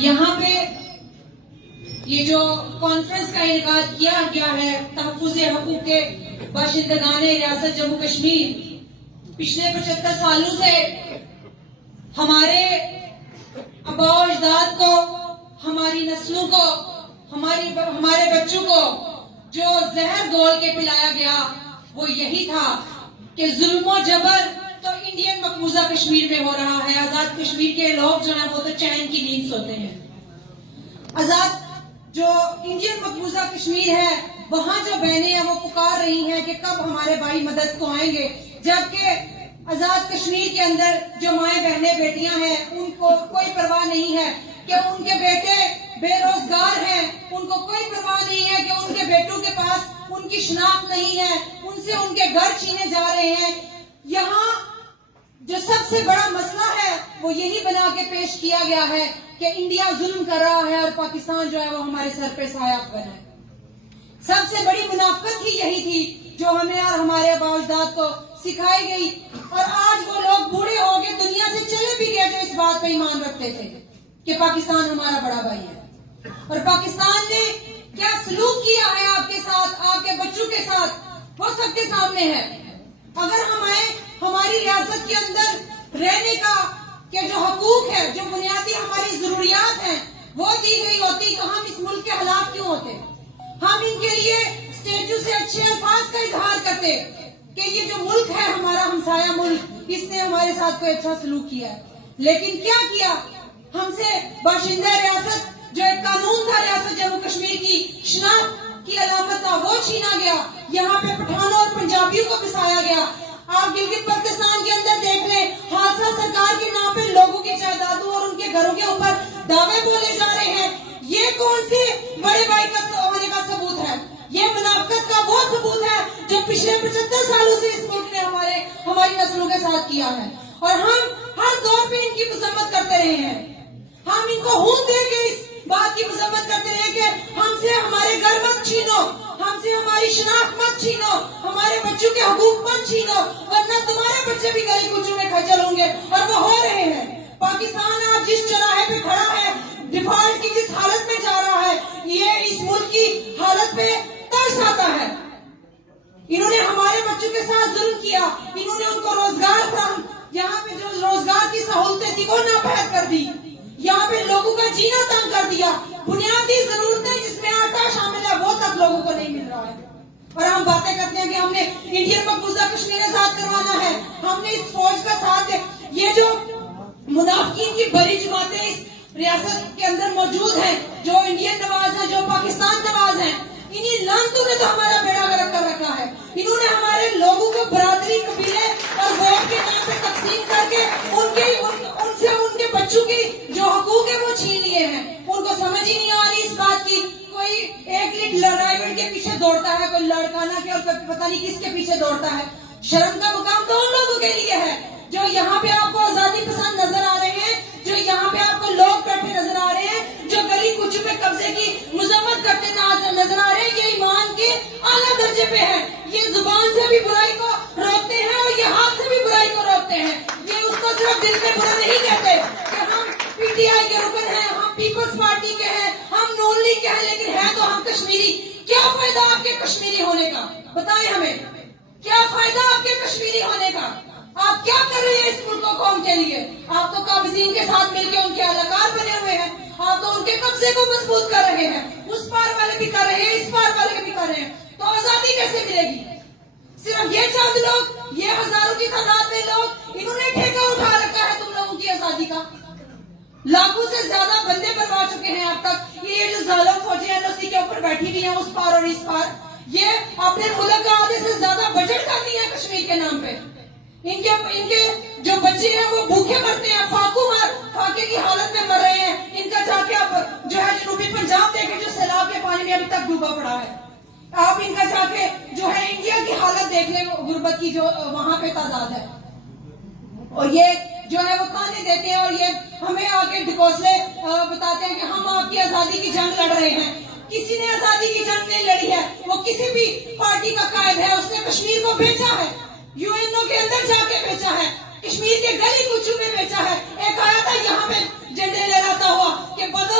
یہاں پہ یہ جو کانفرنس کا انعقاد کیا گیا ہے تحفظ حقوق کے باشندگان ریاست جموں کشمیر، پچھلے 75 سالوں سے ہمارے آباء و اجداد کو، ہماری نسلوں کو، ہمارے بچوں کو جو زہر گھول کے پلایا گیا وہ یہی تھا کہ ظلم و جبر تو انڈین مقبوضہ کشمیر میں ہو رہا ہے، آزاد کشمیر کے لوگ جو ہیں وہ تو چین کی نیند سوتے ہیں۔ آزاد جو انڈین مقبوضہ کشمیر ہے وہاں جو بہنیں ہیں وہ پکار رہی ہیں کہ کب ہمارے بھائی مدد کو آئیں گے، جبکہ آزاد کشمیر کے اندر جو مائیں بہنیں بیٹیاں ہیں ان کو کوئی پرواہ نہیں ہے کہ ان کے بیٹے بے روزگار ہیں، ان کو کوئی پرواہ نہیں ہے کہ ان کے بیٹوں کے پاس ان کی شناخت نہیں ہے، ان سے ان کے گھر چھینے جا رہے ہیں۔ یہاں جو سب سے بڑا مسئلہ ہے وہ یہی بنا کے پیش کیا گیا ہے کہ انڈیا ظلم کر رہا ہے اور پاکستان جو ہے وہ ہمارے سر پہ سایہ افغن ہے۔ سب سے بڑی منافقت ہی یہی تھی جو ہمیں اور ہمارے آباء و اجداد کو سکھائی گئی، اور آج وہ لوگ بوڑھے ہو گئے دنیا سے چلے بھی گئے جو اس بات پہ ایمان رکھتے تھے کہ پاکستان ہمارا بڑا بھائی ہے۔ اور پاکستان نے کیا سلوک کیا ہے آپ کے ساتھ، آپ کے بچوں کے ساتھ، وہ سب کے سامنے ہے۔ اگر ہماری ریاست کے اندر رہنے کا کہ جو حقوق ہے، جو بنیادی ہماری ضروریات ہیں وہ دی گئی ہوتی تو ہم اس ملک کے خلاف کیوں ہوتے؟ ہم ان کے لیے اسٹیچو سے اچھے الفاظ کا اظہار کرتے کہ یہ جو ملک ہے ہمارا ہمسایہ ملک، اس نے ہمارے ساتھ کوئی اچھا سلوک کیا ہے۔ لیکن کیا کیا؟ ہم سے باشندہ ریاست جو ایک قانون تھا ریاست جموں کشمیر کی شناخت کی علامت تھا وہ چھینا گیا، یہاں پہ پٹھانوں اور پنجابیوں کو بسایا گیا۔ آپ گلگت بلتستان کے اندر دیکھ لیں، حادثہ سرکار کے نام پہ لوگوں کی جائیدادوں اور ان کے گھروں کے اوپر دعوے بولے جا رہے ہیں۔ یہ کون سے بڑے بھائی کا ہونے کا ثبوت ہے؟ یہ منافقت کا وہ ثبوت ہے جو پچھلے 75 سالوں سے اس ملک نے ہماری نسلوں کے ساتھ کیا ہے، اور ہم ہر دور پہ ان کی مذمت کرتے رہے ہیں۔ ہم ان کو ہون دے کے اس بات کی مذمت کرتے رہے کہ ہم سے ہمارے گھر مت چھینو، ہم سے ہماری شناخت مت چھینو، ہمارے بچوں کے حقوق مت چھینو، ورنہ تمہارے بچے بھی گلی کوچوں میں کھچل ہوں گے، اور وہ ہو رہے ہیں۔ پاکستان آج جس چوراہے پہ کھڑا ہے، ڈیفالٹ کی جس حالت میں جا رہا ہے، یہ اس ملک کی حالت پہ ترس آتا ہے۔ انہوں نے ہمارے بچوں کے ساتھ ظلم کیا، انہوں نے ان کو روزگار فراہم، یہاں پہ جو روزگار کی سہولتیں تھی وہ ناپید کر دی، یہاں پہ لوگوں کا جینا تنگ کر دیا، بنیادی ضرورتیں جس میں آٹا شامل ہے وہ تک لوگوں کو نہیں مل رہا ہے۔ اور ہم باتیں کرتے ہیں کہ ہم نے انڈین مقبوضہ کشمیر آزاد کروانا ہے، ہم نے اس فوج کا ساتھ دے۔ یہ جو منافقین کی بڑی جماعتیں اس ریاست کے اندر موجود ہیں، جو انڈین نواز ہیں، جو پاکستان نواز ہیں، انہی لعنتوں نے تو ہمارا بیڑا غرق کر رکھا ہے۔ انہوں نے ہمارے لوگوں کو برادری، قبیلے اور ووٹ کے نام پہ تقسیم کر کے ان سے ان کے بچوں کی جو حقوق ہے وہ چھین لیے ہیں۔ ان کو سمجھ ہی نہیں آ رہی اس بات کی، کوئی ایک لڑائی کے پیچھے دوڑتا ہے، کوئی لڑکانا کے اور پتہ نہیں کس کے پیچھے دوڑتا ہے۔ شرم کا مقام تو ان لوگوں کے لیے ہے جو یہاں پہ آپ کو آزادی پسند نظر آ رہے ہیں، جو یہاں پہ آپ کو لوگ بیٹھے نظر آ رہے ہیں، جو گلی کوچوں پہ قبضے کی مذمت کرتے نظر آ رہے ہیں۔ یہ ایمان کے اعلیٰ درجے پہ ہے، یہ زبان سے بھی برائی کو روکتے ہیں اور یہ ہاتھ سے بھی برائی کو روکتے ہیں۔ یہ اس کو صرف دل میں برا نہیں کہتے کہ ہم پی ٹی آئی کے رکن ہیں، ہم پیپلز پارٹی کے ہیں، ہم نون لیگ کے ہیں، لیکن ہے تو ہم کشمیری۔ کیا فائدہ آپ کے کشمیری ہونے کا؟ بتائیں ہمیں، کیا فائدہ آپ کے کشمیری ہونے کا؟ آپ کیا کر رہے ہیں اس ملک و قوم کے لیے؟ آپ تو قابضین کے ساتھ مل کے ان کے اہلکار بنے ہوئے ہیں، آپ تو ان کے قبضے کو مضبوط کر رہے ہیں، اس پار والے بھی کر رہے ہیں، اس پار والے بھی کر رہے ہیں، تو آزادی کیسے ملے گی؟ صرف یہ چند لوگ، یہ ہزاروں کی تعداد میں لوگ، انہوں نے ٹھیکہ اٹھا رکھا ہے تم لوگوں کی آزادی کا۔ لاکھوں سے زیادہ بندے مروا چکے ہیں اب تک۔ یہ جو ظالم فوجیں ایل او سی کے اوپر بیٹھی ہوئی ہیں اس پار اور اس پار، یہ اپنے ملک کا آدھے سے زیادہ بجٹ کرتی ہے کشمیر کے نام پہ۔ ان کے جو بچے ہیں وہ بھوکے مرتے ہیں، فاقے کی حالت میں مر رہے ہیں۔ ان کا جا کے اب جو ہے جنوبی پنجاب دیکھیں جو سیلاب کے پانی میں ابھی تک ڈوبا پڑا ہے۔ آپ ان کا جا کے جو ہے انڈیا کی حالت دیکھ لیں، غربت کی جو وہاں پہ تعداد ہے، اور یہ جو ہے وہ تانے دیتے ہیں اور یہ ہمیں آگے ڈھکوسلے بتاتے ہیں کہ ہم آپ کی آزادی کی جنگ لڑ رہے ہیں۔ کسی نے آزادی کی جنگ نہیں لڑی ہے، وہ کسی بھی پارٹی کا قائد ہے، اس نے کشمیر کو بیچا ہے، یو این او کے اندر جا کے بیچا ہے، کشمیر کے گلی کوچوں میں بیچا ہے۔ ایک آیا تھا یہاں پہ جھنڈے لہراتا ہوا کہ بدو